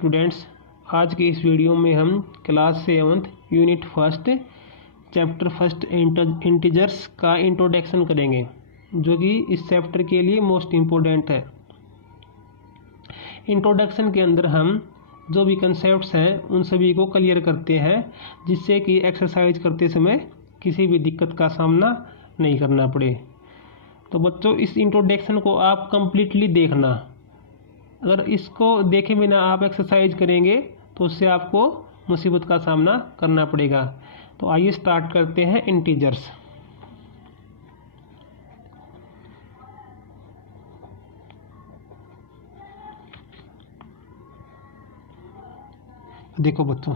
Students, आज के इस वीडियो में हम class 7 unit first chapter first integers का इंट्रोडक्शन करेंगे, जो कि इस चैप्टर के लिए मोस्ट इम्पोर्टेंट है। इंट्रोडक्शन के अंदर हम जो भी कंसेप्ट्स हैं उन सभी को क्लियर करते हैं, जिससे कि एक्सरसाइज करते समय किसी भी दिक्कत का सामना नहीं करना पड़े। तो बच्चों, इस इंट्रोडक्शन को आप कंप्लीटली देखना। अगर इसको देखे बिना आप एक्सरसाइज करेंगे तो उससे आपको मुसीबत का सामना करना पड़ेगा। तो आइए स्टार्ट करते हैं इंटीजर्स। देखो बच्चों,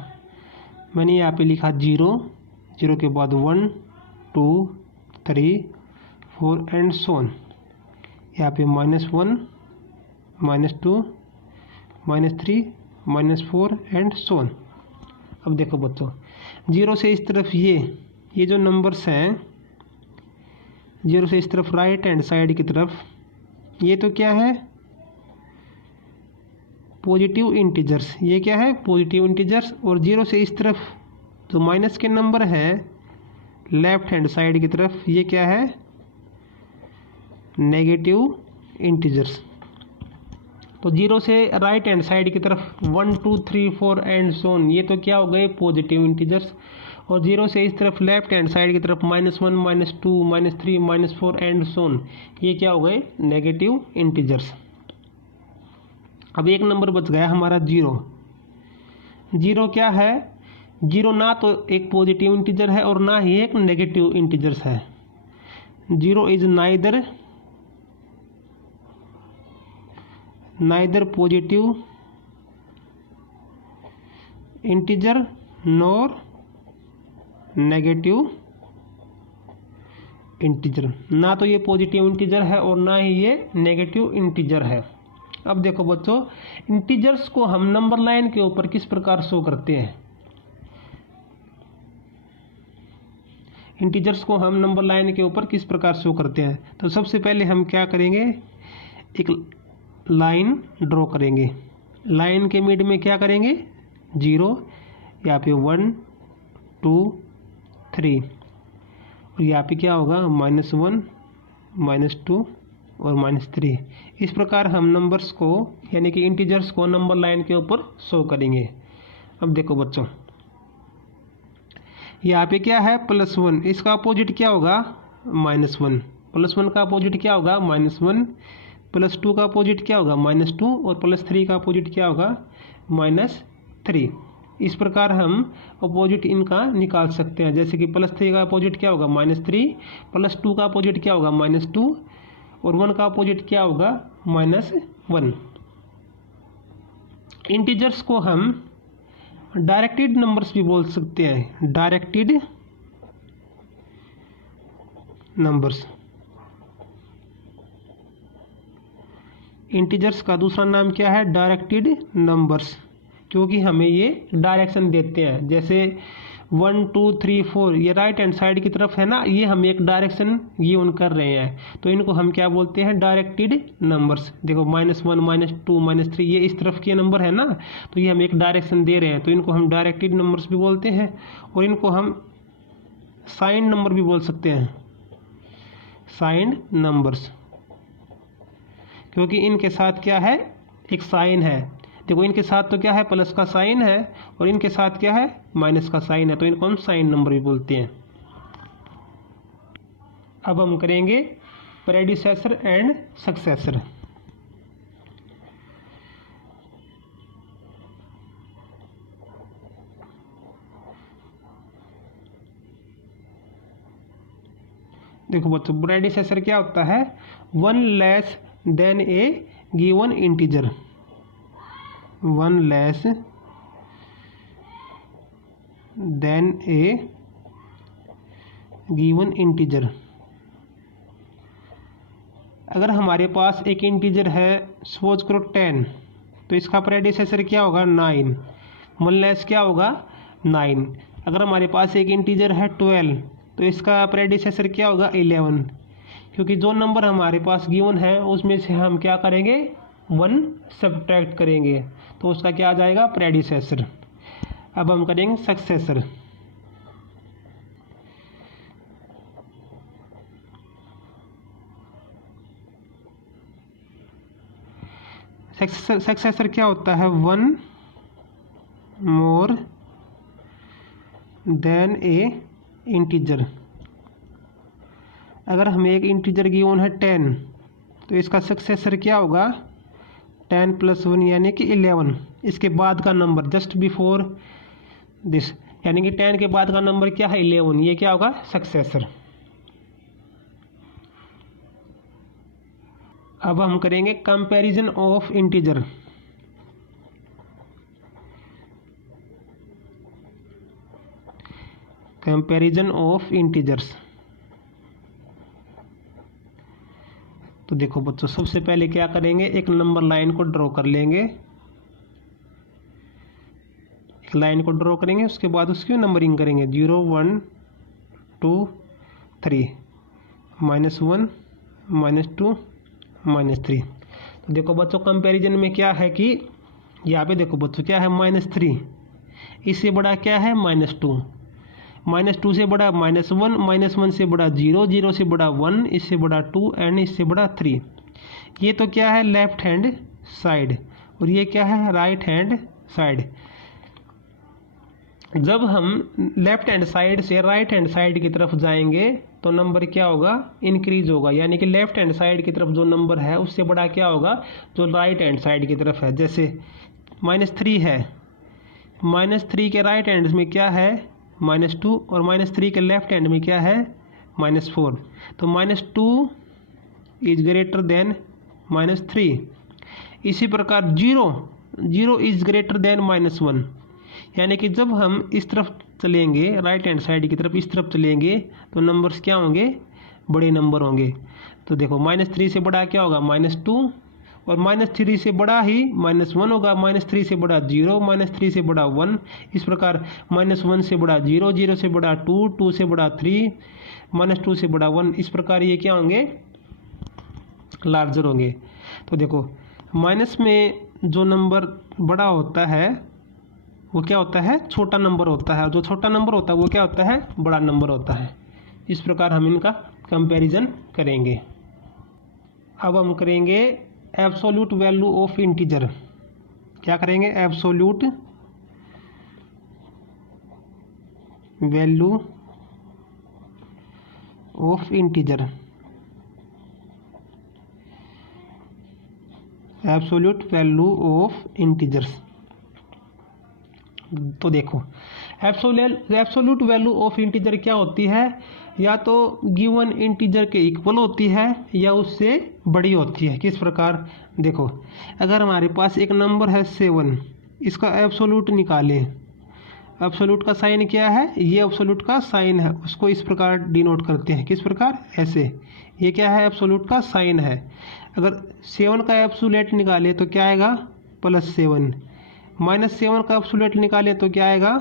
मैंने यहाँ पे लिखा 0, 0 के बाद 1, 2, 3, 4 एंड सो ऑन। यहाँ पे -1, -2, -3, -4 एंड सो ऑन। अब देखो बच्चों, 0 से इस तरफ ये जो नंबर्स हैं, 0 से इस तरफ राइट हैंड साइड की तरफ, ये तो क्या है? Positive integers. ये क्या है? Positive integers. और 0 से इस तरफ जो माइनस के नंबर है लेफ्ट हैंड साइड की तरफ, ये क्या है? Negative integers. तो 0 से राइट हैंड साइड की तरफ 1, 2, 3, 4 एंड सो ऑन, ये तो क्या हो गए? Positive integers. और 0 से इस तरफ लेफ्ट हैंड साइड की तरफ -1, -2, -3, -4 एंड सो ऑन, ये क्या हो गए? Negative integers. अब एक नंबर बच गया हमारा 0। 0 क्या है? 0 ना तो एक पॉजिटिव इंटीजर है और ना ही एक नेगेटिव इंटीजर्स है। 0 is neither positive integer nor negative integer. ना तो ये पॉजिटिव इंटीजर है और ना ही ये नेगेटिव इंटीजर है। अब देखो बच्चों, इंटीजर्स को हम नंबर लाइन के ऊपर किस प्रकार शो करते हैं? इंटीजर्स को हम नंबर लाइन के ऊपर किस प्रकार शो करते हैं? तो सबसे पहले हम क्या करेंगे? एक लाइन ड्रॉ करेंगे। लाइन के मिड में क्या करेंगे? 0, यहाँ पे 1, 2, 3, और यहाँ पे क्या होगा? -1, -2 और -3। इस प्रकार हम नंबर्स को, यानी कि इंटीजर्स को नंबर लाइन के ऊपर शो करेंगे। अब देखो बच्चों, यहाँ पे क्या है? +1। इसका अपोजिट क्या होगा? -1। +1 का अपोजिट क्या होगा? -1। +2 का अपोजिट क्या होगा? -2। और +3 का अपोजिट क्या होगा? -3। इस प्रकार हम अपोजिट इनका निकाल सकते हैं। जैसे कि +3 का अपोजिट क्या होगा? -3। +2 का अपोजिट क्या होगा? -2। और 1 का अपोजिट क्या होगा? -1। इंटीजर्स को हम डायरेक्टेड नंबर्स भी बोल सकते हैं। Directed numbers. इंटीजर्स का दूसरा नाम क्या है? डायरेक्टेड नंबर्स, क्योंकि हमें ये डायरेक्शन देते हैं। जैसे 1, 2, 3, 4 ये राइट हैंड साइड की तरफ है ना, ये हम एक डायरेक्शन गिवन कर रहे हैं, तो इनको हम क्या बोलते हैं? Directed numbers. देखो -1, -2, -3 ये इस तरफ के नंबर है ना, तो ये हम एक डायरेक्शन दे रहे हैं, तो इनको हम डायरेक्टेड नंबर्स भी बोलते हैं। और इनको हम साइन नंबर भी बोल सकते हैं। साइन नंबर्स, क्योंकि इनके साथ क्या है? एक साइन है। देखो, इनके साथ तो क्या है? प्लस का साइन है, और इनके साथ क्या है? माइनस का साइन है, तो इनको हम साइन नंबर भी बोलते हैं। अब हम करेंगे प्रेडिसेसर एंड सक्सेसर। देखो बच्चों, प्रेडिसेसर क्या होता है? 1 लेस देन ए गिवन इंटीजर। 1 लेस देन ए गिवन इंटीजर। अगर हमारे पास एक इंटीजर है, सपोज करो 10, तो इसका प्रेडिसेसर क्या होगा? 9। 1 लेस क्या होगा? 9। अगर हमारे पास एक इंटीजर है 12, तो इसका प्रेडिसेसर क्या होगा? 11। क्योंकि जो नंबर हमारे पास गिवन है उसमें से हम क्या करेंगे? 1 सब्ट्रैक्ट करेंगे। तो उसका क्या आ जाएगा, प्रेडिसेसर। अब हम करेंगे सक्सेसर। सक्सेसर क्या होता है, one more than a integer. अगर हमें एक इंटीजर गिवन है 10, तो इसका सक्सेसर क्या होगा, 10 + 1 यानी कि 11। इसके बाद का नंबर जस्ट बिफोर दिस, यानी कि 10 के बाद का नंबर क्या है, 11। ये क्या होगा, सक्सेसर। अब हम करेंगे comparison of integer. Comparison of integers. तो देखो बच्चों, सबसे पहले क्या करेंगे, एक नंबर लाइन को ड्रॉ कर लेंगे। एक लाइन को ड्रॉ करेंगे, उसके बाद उसकी नंबरिंग करेंगे, 0 1 2 3 -1 -2 -3। तो देखो बच्चों, कंपैरिजन में क्या है कि यहाँ पे देखो बच्चों क्या है, -3। इससे बड़ा क्या है, -2। -2 से बड़ा -1, -1 से बड़ा 0, 0 से बड़ा 1, इससे बड़ा 2 एंड इससे बड़ा 3। ये तो क्या है, लेफ्ट हैंड साइड, और ये क्या है, राइट हैंड साइड। जब हम लेफ्ट हैंड साइड से राइट हैंड साइड की तरफ जाएंगे तो नंबर क्या होगा, इंक्रीज होगा। यानी कि लेफ्ट हैंड साइड की तरफ जो नंबर है उससे बड़ा क्या होगा, जो राइट हैंड साइड की तरफ है। जैसे -3 है, -3 के राइट हैंड में क्या है, -2, और -3 के लेफ्ट हैंड में क्या है, -4। तो -2 इज ग्रेटर देन -3। इसी प्रकार 0 इज ग्रेटर देन -1। यानी कि जब हम इस तरफ चलेंगे, राइट हैंड साइड की तरफ इस तरफ चलेंगे, तो नंबर्स क्या होंगे, बड़े नंबर होंगे। तो देखो -3 से बड़ा क्या होगा, -2, और -3 से बड़ा ही -1 होगा। -3 से बड़ा 0, -3 से बड़ा 1। इस प्रकार -1 से बड़ा 0, 0 से बड़ा 2, 2 से बड़ा 3, -2 से बड़ा 1। इस प्रकार ये क्या होंगे, लार्जर होंगे। तो देखो माइनस में जो नंबर बड़ा होता है वो क्या होता है, छोटा नंबर होता है। जो छोटा नंबर होता है वो क्या होता है, बड़ा नंबर होता है। इस प्रकार हम इनका कंपैरिजन करेंगे। अब हम करेंगे एब्सोल्यूट वैल्यू ऑफ इंटीजर। क्या करेंगे, absolute value of integer. Absolute value of integers. तो देखो एब्सोल्यूट वैल्यू ऑफ इंटीजर क्या होती है, या तो गिवन इंटीजर के इक्वल होती है या उससे बड़ी होती है। किस प्रकार, देखो अगर हमारे पास एक नंबर है 7, इसका एब्सोल्यूट निकालें। एब्सोल्यूट का साइन क्या है, ये एब्सोल्यूट का साइन है, उसको इस प्रकार डिनोट करते हैं। किस प्रकार, ऐसे। ये क्या है, एब्सोल्यूट का साइन है। अगर 7 का एब्सोल्यूट निकाले तो क्या आएगा, +7। -7 का एब्सोल्यूट निकाले तो क्या आएगा,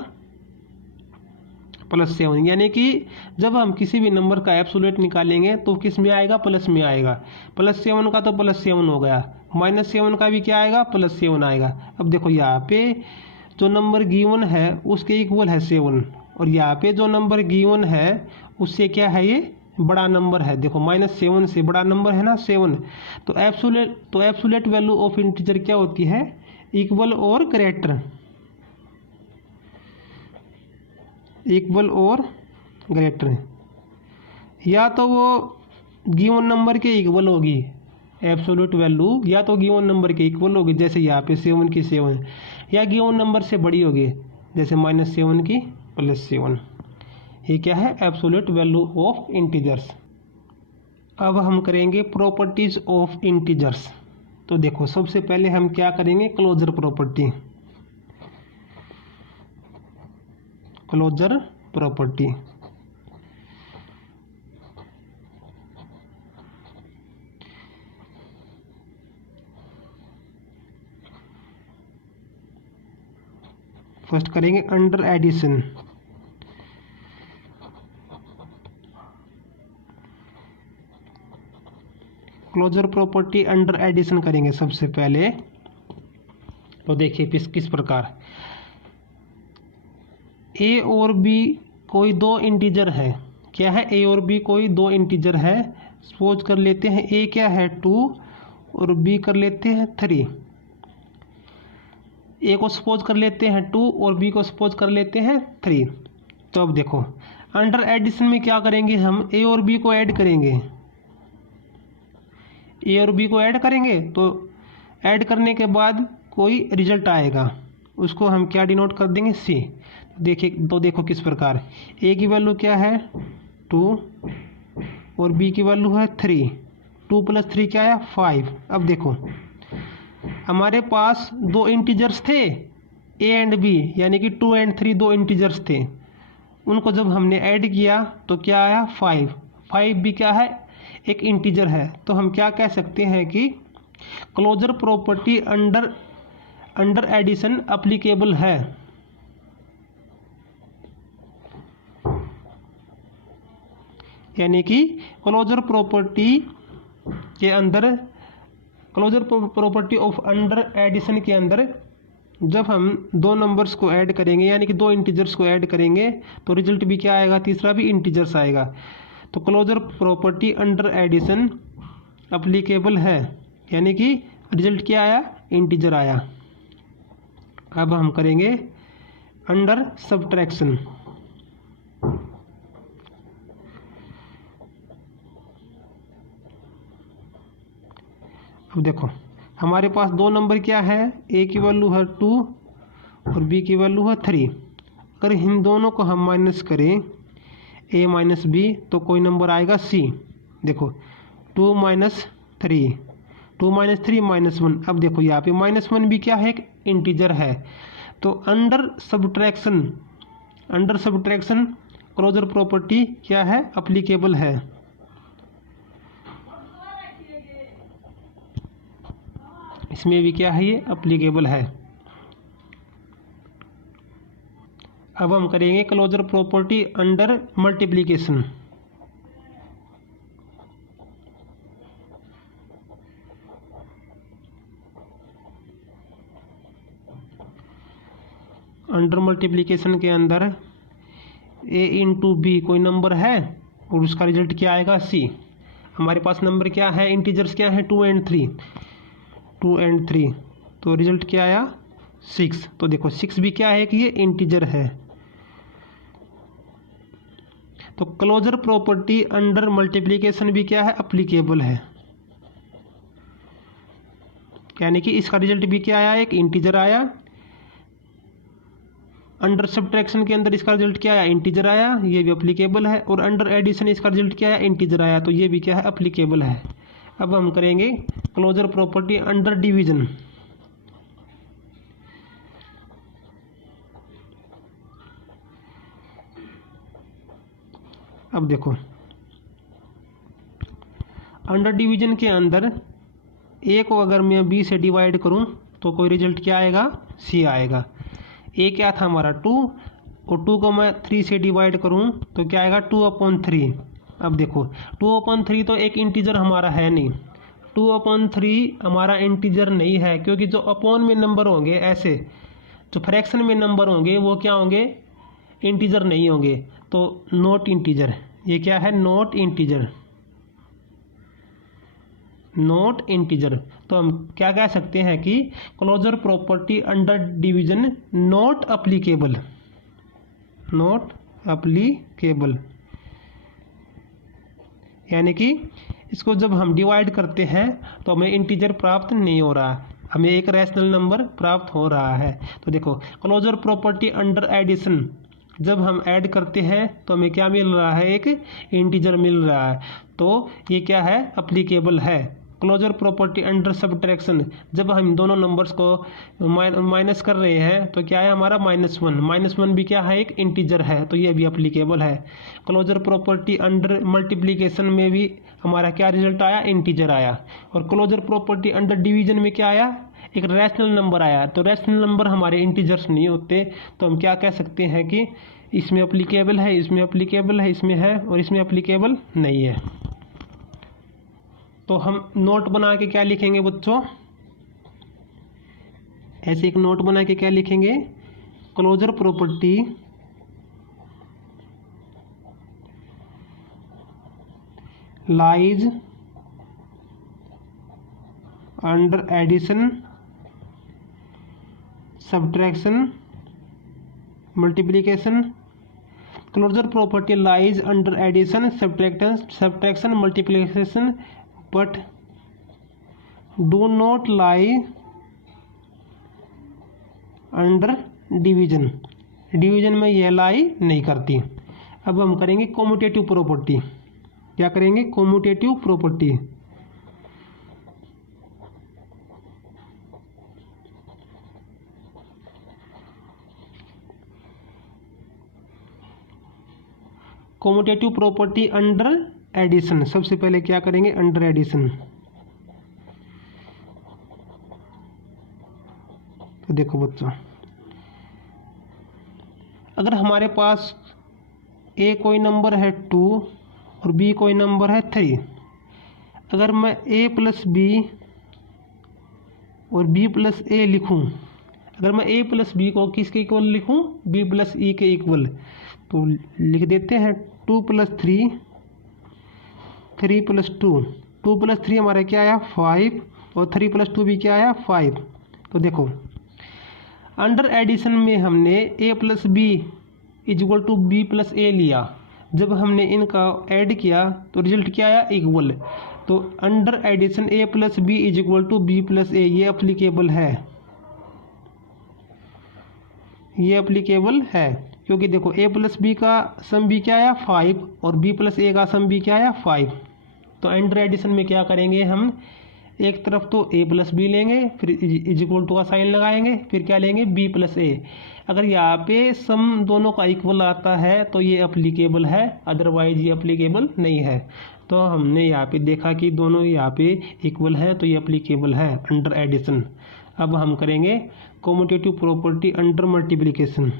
+7। यानी कि जब हम किसी भी नंबर का एब्सोल्यूट निकालेंगे तो किस में आएगा, प्लस में आएगा। +7 का तो +7 हो गया, -7 का भी क्या आएगा, +7 आएगा। अब देखो यहाँ पे जो नंबर गिवन है उसके इक्वल है 7, और यहाँ पे जो नंबर गिवन है उससे क्या है, ये बड़ा नंबर है। देखो -7 से बड़ा नंबर है ना 7। तो एब्सोल्यूट वैल्यू ऑफ इंटीजर क्या होती है, इक्वल और ग्रेटर। इक्वल और ग्रेटर, या तो वो गिवन नंबर के इक्वल होगी एब्सोल्यूट वैल्यू, या तो गिवन नंबर के इक्वल होगी, जैसे यहाँ पे 7 की 7, या गिवन नंबर से बड़ी होगी, जैसे -7 की +7। ये क्या है, एब्सोल्यूट वैल्यू ऑफ इंटीजर्स। अब हम करेंगे प्रॉपर्टीज ऑफ इंटीजर्स। तो देखो सबसे पहले हम क्या करेंगे, closure property. Closure property, first करेंगे under addition. Closure property under addition करेंगे सबसे पहले। तो देखिए किस प्रकार ए और बी कोई दो इंटीजर है। क्या है? ए और बी कोई दो इंटीजर है। सपोज कर लेते हैं ए क्या है 2 और बी कर लेते हैं 3। ए को सपोज कर लेते हैं 2 और बी को सपोज कर लेते हैं 3। तो अब देखो अंडर एडिशन में क्या करेंगे, हम ए और बी को ऐड करेंगे। ए और बी को ऐड करेंगे तो ऐड करने के बाद कोई रिजल्ट आएगा, उसको हम क्या डिनोट कर देंगे? सी। देखिए तो देखो किस प्रकार ए की वैल्यू क्या है 2 और बी की वैल्यू है 3। 2 + 3 क्या है 5। अब देखो हमारे पास दो इंटीजर्स थे ए एंड बी, यानी कि 2 और 3 दो इंटीजर्स थे। उनको जब हमने ऐड किया तो क्या आया 5। 5 भी क्या है? एक इंटीजर है। तो हम क्या कह सकते हैं कि closure property under addition applicable है। यानी कि closure property of under addition के अंदर जब हम दो नंबर्स को ऐड करेंगे, यानी कि दो इंटीजर्स को ऐड करेंगे, तो रिजल्ट भी क्या आएगा? तीसरा भी इंटीजर्स आएगा। तो closure property under addition applicable है, यानी कि रिजल्ट क्या आया? इंटीजर आया। अब हम करेंगे अंडर सब्ट्रैक्शन। अब देखो हमारे पास दो नंबर क्या है, ए की वैल्यू है 2 और बी की वैल्यू है 3। अगर इन दोनों को हम माइनस करें ए माइनस बी तो कोई नंबर आएगा सी। देखो 2 - 3, 2 - 3 -1। अब देखो यहाँ पे -1 भी क्या है? एक इंटीजर है। तो अंडर सब्ट्रैक्शन क्लोजर प्रॉपर्टी क्या है? अप्लीकेबल है। इसमें भी क्या है? ये अप्लीकेबल है। अब हम करेंगे closure property under multiplication. Under multiplication के अंदर ए इंटू बी कोई नंबर है और उसका रिजल्ट क्या आएगा? सी। हमारे पास नंबर क्या है? इंटीजर्स क्या है? 2 और 3। 2 और 3 तो रिजल्ट क्या आया? 6। तो देखो 6 भी क्या है? कि ये इंटीजर है। तो क्लोजर प्रॉपर्टी अंडर मल्टीप्लिकेशन भी क्या है? अप्लीकेबल है। यानी कि इसका रिजल्ट भी क्या आया? एक इंटीजर आया। अंडर सब्ट्रैक्शन के अंदर इसका रिजल्ट क्या आया? इंटीजर आया, ये भी अप्लीकेबल है। और अंडर एडिशन इसका रिजल्ट क्या आया? इंटीजर आया, तो ये भी क्या है? अप्लीकेबल है। अब हम करेंगे क्लोजर प्रॉपर्टी अंडर डिवीजन। अब देखो अंडर डिवीजन के अंदर ए को अगर मैं बी से डिवाइड करूं तो कोई रिजल्ट क्या आएगा? सी आएगा। ए क्या था हमारा 2 और 2 को मैं 3 से डिवाइड करूं तो क्या आएगा? 2/3। अब देखो 2/3 तो एक इंटीजर हमारा है नहीं। 2/3 हमारा इंटीजर नहीं है, क्योंकि जो अपॉन में नंबर होंगे, ऐसे जो फ्रैक्शन में नंबर होंगे वो क्या होंगे? इंटीजर नहीं होंगे। तो नॉट इंटीजर, ये क्या है? Not integer. Not integer. तो हम क्या कह सकते हैं कि closure property under division not applicable. Not applicable यानी कि इसको जब हम डिवाइड करते हैं तो हमें इंटीजर प्राप्त नहीं हो रहा, हमें एक रैशनल नंबर प्राप्त हो रहा है। तो देखो क्लोजर प्रॉपर्टी अंडर एडिशन, जब हम ऐड करते हैं तो हमें क्या मिल रहा है? एक इंटीजर मिल रहा है। तो ये क्या है? अप्लीकेबल है। क्लोजर प्रॉपर्टी अंडर सब्ट्रैक्शन, जब हम दोनों नंबर्स को माइनस कर रहे हैं तो क्या है हमारा? -1। -1 भी क्या है? एक इंटीजर है, तो ये भी अप्लीकेबल है। क्लोजर प्रॉपर्टी अंडर मल्टीप्लिकेशन में भी हमारा क्या रिजल्ट आया? इंटीजर आया। और क्लोजर प्रॉपर्टी अंडर डिवीजन में क्या आया? एक रैशनल नंबर आया। तो रैशनल नंबर हमारे इंटीजर्स नहीं होते, तो हम क्या कह सकते हैं कि इसमें अप्लीकेबल है, इसमें अप्लीकेबल है, इसमें है और इसमें अप्लीकेबल नहीं है। तो हम नोट बना के क्या लिखेंगे बच्चों? ऐसे एक नोट बना के क्या लिखेंगे, closure property lies under addition subtraction multiplication. Closure property lies under addition subtraction multiplication but do not lie under division. Division में यह लाई नहीं करती। अब हम करेंगे कॉम्यूटेटिव प्रॉपर्टी। क्या करेंगे, commutative property. Commutative property under addition. सबसे पहले क्या करेंगे, अंडर एडिशन। तो देखो बच्चों, अगर हमारे पास ए कोई नंबर है 2 और बी कोई नंबर है 3, अगर मैं ए प्लस बी और बी प्लस ए लिखूं, अगर मैं ए प्लस बी को किसके इक्वल लिखूं, बी प्लस ई के इक्वल, तो लिख देते हैं 2 प्लस 3 3 प्लस 2। 2 प्लस 3 हमारा क्या आया 5 और 3 प्लस 2 भी क्या आया 5। तो देखो अंडर एडिशन में हमने a plus B equal to B plus A लिया। जब हमने इनका ऐड किया तो रिजल्ट क्या आया, इक्वल। तो under addition a plus B equal to B plus A, ये अप्लीकेबल है, ये अप्लीकेबल है। क्योंकि देखो a प्लस बी का सम भी क्या आया 5 और b प्लस ए का सम भी क्या आया 5। तो अंडर एडिशन में क्या करेंगे हम, एक तरफ तो a प्लस बी लेंगे, फिर इक्वल टू का साइन लगाएंगे, फिर क्या लेंगे b प्लस ए। अगर यहाँ पे सम दोनों का इक्वल आता है तो ये अप्लीकेबल है, अदरवाइज ये अप्लीकेबल नहीं है। तो हमने यहाँ पे देखा कि दोनों यहाँ पे इक्वल है, तो ये अप्लीकेबल है अंडर एडिशन। अब हम करेंगे commutative property under multiplication.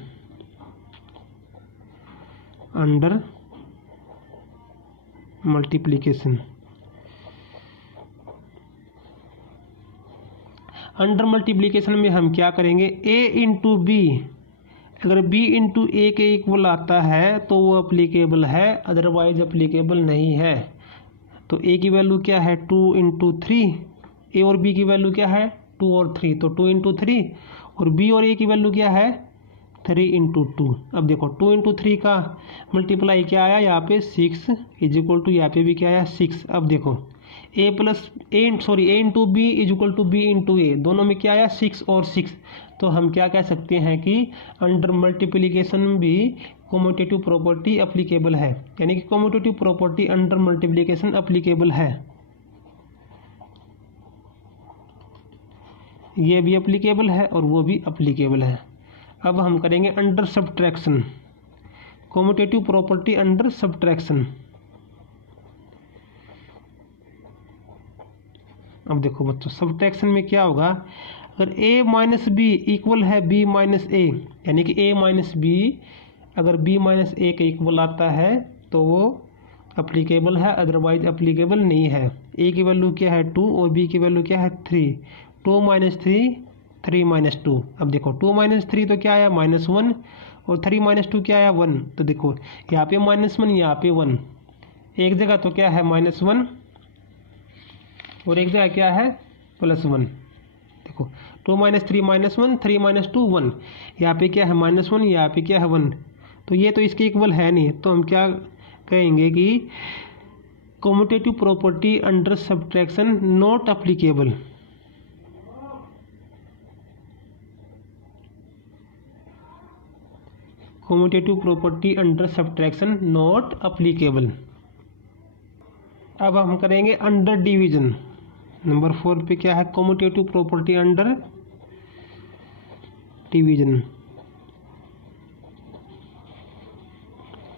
Under multiplication, under multiplication में हम क्या करेंगे, a इंटू बी, अगर b इंटू ए के इक्वल आता है तो वो अप्लीकेबल है, अदरवाइज अप्लीकेबल नहीं है। तो a की वैल्यू क्या है 2 इंटू 3, ए और b की वैल्यू क्या है 2 और 3, तो 2 इंटू 3, और b और a की वैल्यू क्या है 3 इंटू 2। अब देखो 2 इंटू 3 का मल्टीप्लाई क्या आया यहाँ पे 6 इज इक्वल टू, यहाँ पे भी क्या आया 6। अब देखो a into B is equal to B into A, दोनों में क्या आया 6 और 6। तो हम क्या कह सकते हैं कि अंडर मल्टीप्लिकेशन भी कॉम्यूटेटिव प्रॉपर्टी अप्लीकेबल है, यानी कि commutative property under multiplication applicable है। ये भी अप्लीकेबल है और वो भी अप्लीकेबल है। अब हम करेंगे under subtraction, commutative property under subtraction. अब देखो बच्चों, सब्ट्रैक्शन में क्या होगा, अगर a माइनस बी इक्वल है b माइनस ए, यानी कि a माइनस बी अगर b माइनस ए के इक्वल आता है तो वो अप्लीकेबल है, अदरवाइज अप्लीकेबल नहीं है। a की वैल्यू क्या है 2 और b की वैल्यू क्या है 3, 2 माइनस 3 3 माइनस 2। अब देखो 2 माइनस 3 तो क्या आया -1 और 3 माइनस 2 क्या आया 1। तो देखो यहाँ पे -1 यहाँ पे 1, एक जगह तो क्या है -1 और एक जगह क्या है +1। देखो 2 माइनस 3 -1, 3 माइनस 2 1, यहाँ पे क्या है -1, यहाँ पे क्या है 1। तो ये तो इसके इक्वल है नहीं, तो हम क्या कहेंगे कि commutative property under subtraction not applicable. Commutative property under subtraction not applicable. अब हम करेंगे अंडर डिवीजन। नंबर 4 पे क्या है, कॉम्यूटेटिव प्रॉपर्टी अंडर डिवीजन।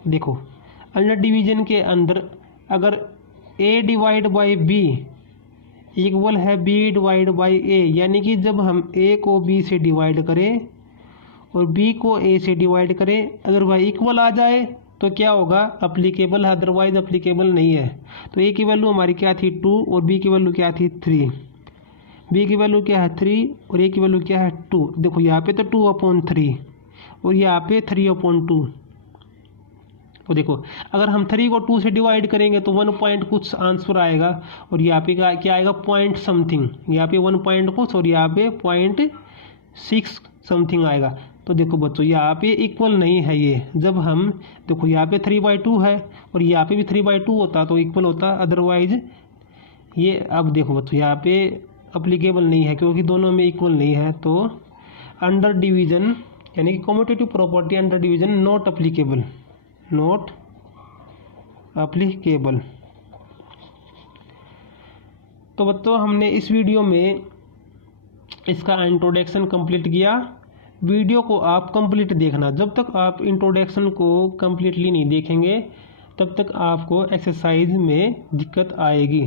देखो अंडर डिवीजन के अंदर अगर a divide by b equal है b डिवाइड बाई a, यानी कि जब हम a को b से डिवाइड करें और b को a से डिवाइड करें, अगर वह इक्वल आ जाए तो क्या होगा, अप्लीकेबल है, अदरवाइज अप्लीकेबल नहीं है। तो a की वैल्यू हमारी क्या थी 2 और b की वैल्यू क्या थी 3। बी की वैल्यू क्या है 3 और ए की वैल्यू क्या है 2। देखो यहाँ पे तो 2/3 और यहाँ पे 3/2। तो देखो अगर हम 3 को 2 से डिवाइड करेंगे तो 1 पॉइंट कुछ आंसर आएगा, और यहाँ पे क्या आएगा पॉइंट समथिंग, यहाँ पे 1 पॉइंट कुछ और यहाँ पे 0.6 समथिंग आएगा। तो देखो बच्चों यहाँ पे इक्वल नहीं है ये। जब हम देखो यहाँ पे 3/2 है और यहाँ पे भी 3/2 होता तो इक्वल होता, अदरवाइज ये। अब देखो बच्चों यहाँ पे अप्लीकेबल नहीं है क्योंकि दोनों में इक्वल नहीं है। तो अंडर डिवीजन यानी कि commutative property under division not applicable, not applicable. तो बच्चों हमने इस वीडियो में इसका इंट्रोडक्शन कंप्लीट किया। वीडियो को आप कंप्लीट देखना, जब तक आप इंट्रोडक्शन को कंप्लीटली नहीं देखेंगे तब तक आपको एक्सरसाइज में दिक्कत आएगी।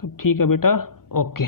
तो ठीक है बेटा, ओके।